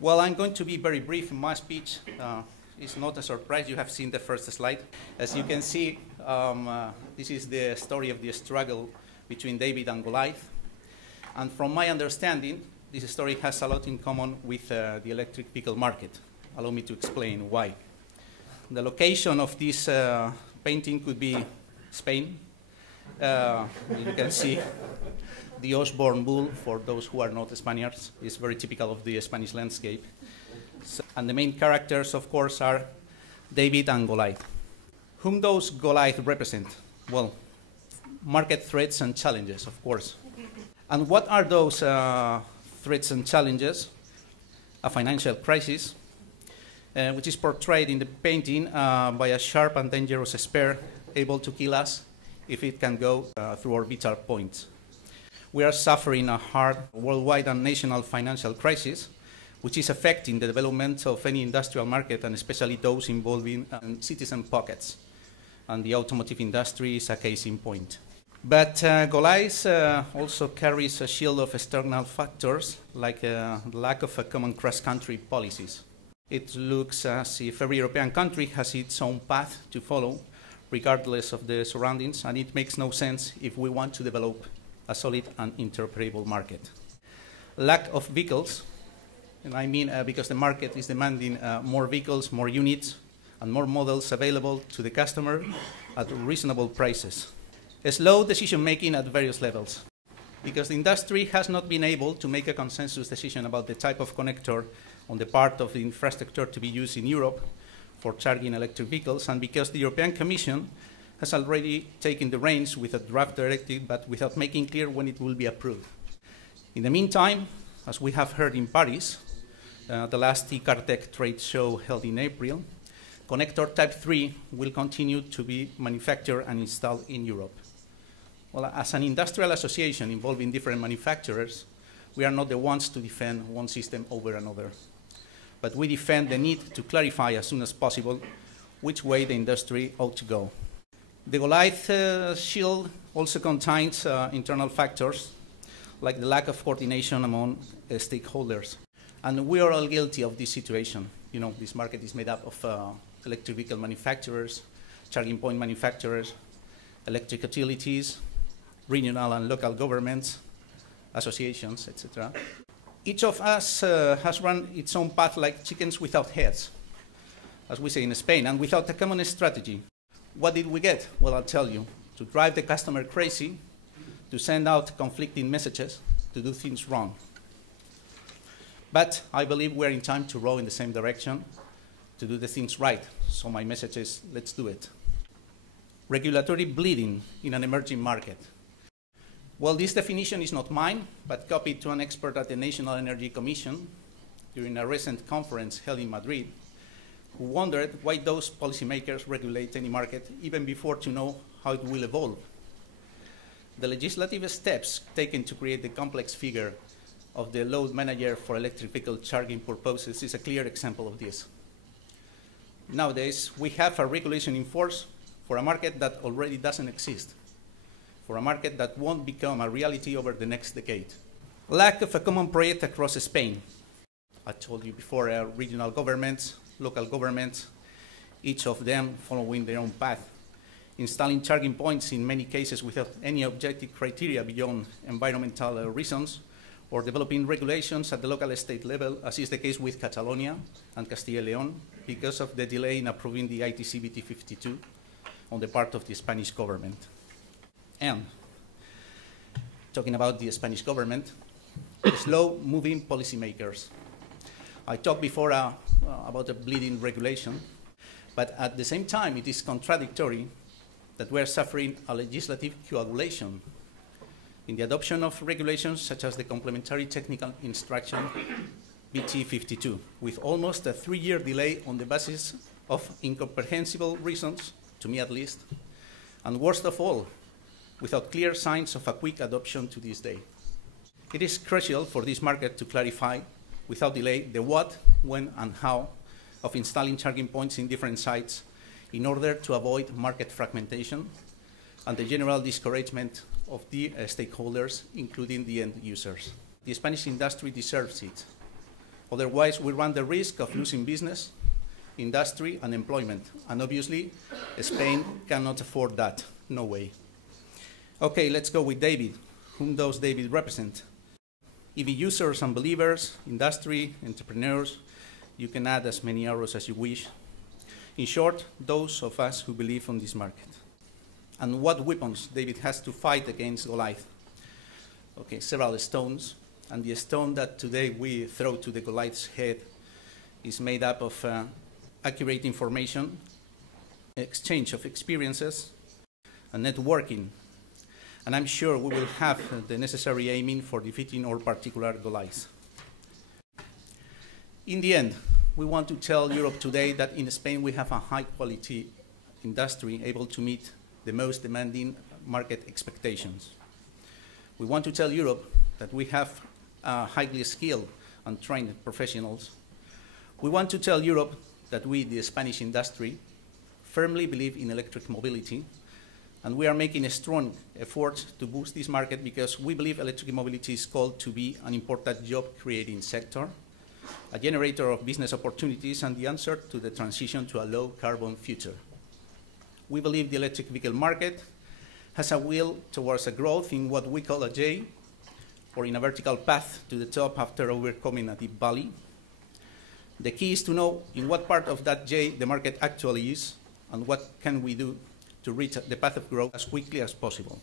Well, I'm going to be very brief in my speech. It's not a surprise. You have seen the first slide. As you can see, this is the story of the struggle between David and Goliath. And from my understanding, this story has a lot in common with the electric vehicle market. Allow me to explain why. The location of this painting could be Spain. You can see the Osborne bull, for those who are not Spaniards, is very typical of the Spanish landscape. And the main characters, of course, are David and Goliath. Whom those Goliath represent? Well, market threats and challenges, of course. And what are those threats and challenges? A financial crisis, which is portrayed in the painting by a sharp and dangerous spear able to kill us if it can go through our vital points. We are suffering a hard worldwide and national financial crisis, which is affecting the development of any industrial market, and especially those involving citizen pockets. And the automotive industry is a case in point. But Goliath also carries a shield of external factors, like the lack of a common cross-country policies. It looks as if every European country has its own path to follow, regardless of the surroundings, and it makes no sense if we want to develop a solid and interoperable market. Lack of vehicles, and I mean because the market is demanding more vehicles, more units, and more models available to the customer at reasonable prices. A slow decision-making at various levels, because the industry has not been able to make a consensus decision about the type of connector on the part of the infrastructure to be used in Europe for charging electric vehicles, and because the European Commission has already taken the reins with a draft directive, but without making clear when it will be approved. In the meantime, as we have heard in Paris, the last ICARTEC trade show held in April, connector type 3 will continue to be manufactured and installed in Europe. Well, as an industrial association involving different manufacturers, we are not the ones to defend one system over another, but we defend the need to clarify as soon as possible which way the industry ought to go. The Goliath shield also contains internal factors, like the lack of coordination among stakeholders. And we are all guilty of this situation. You know, this market is made up of electric vehicle manufacturers, charging point manufacturers, electric utilities, regional and local governments, associations, etc. Each of us has run its own path like chickens without heads, as we say in Spain, and without a common strategy. What did we get? Well, I'll tell you. To drive the customer crazy, to send out conflicting messages, to do things wrong. But I believe we're in time to row in the same direction, to do the things right. So my message is, let's do it. Regulatory bleeding in an emerging market. Well, this definition is not mine, but copied to an expert at the National Energy Commission during a recent conference held in Madrid, who wondered why those policymakers regulate any market even before to know how it will evolve. The legislative steps taken to create the complex figure of the load manager for electric vehicle charging purposes is a clear example of this. Nowadays, we have a regulation in force for a market that already doesn't exist, for a market that won't become a reality over the next decade. Lack of a common project across Spain. I told you before, regional governments, local governments, each of them following their own path, installing charging points in many cases without any objective criteria beyond environmental reasons, or developing regulations at the local state level, as is the case with Catalonia and Castilla y León, because of the delay in approving the ITC-BT 52 on the part of the Spanish government. And talking about the Spanish government, slow-moving policymakers. I talked before about a bleeding regulation, but at the same time, it is contradictory that we are suffering a legislative coagulation in the adoption of regulations such as the Complementary Technical Instruction BT 52, with almost a 3-year delay on the basis of incomprehensible reasons, to me at least, and worst of all, without clear signs of a quick adoption to this day. It is crucial for this market to clarify, without delay, the what, when, and how of installing charging points in different sites in order to avoid market fragmentation and the general discouragement of the stakeholders, including the end users. The Spanish industry deserves it. Otherwise, we run the risk of losing business, industry, and employment. And obviously, Spain cannot afford that. No way. Okay, let's go with David. Whom does David represent? EV users and believers, industry, entrepreneurs. You can add as many arrows as you wish. In short, those of us who believe on this market. And what weapons David has to fight against Goliath? Okay, several stones. And the stone that today we throw to the Goliath's head is made up of accurate information, exchange of experiences, and networking. And I'm sure we will have the necessary aiming for defeating all particular Goliaths. In the end, we want to tell Europe today that in Spain we have a high-quality industry able to meet the most demanding market expectations. We want to tell Europe that we have highly skilled and trained professionals. We want to tell Europe that we, the Spanish industry, firmly believe in electric mobility, and we are making a strong effort to boost this market because we believe electric mobility is called to be an important job-creating sector, a generator of business opportunities, and the answer to the transition to a low-carbon future. We believe the electric vehicle market has a will towards a growth in what we call a J, or in a vertical path to the top after overcoming a deep valley. The key is to know in what part of that J the market actually is and what can we do to reach the path of growth as quickly as possible.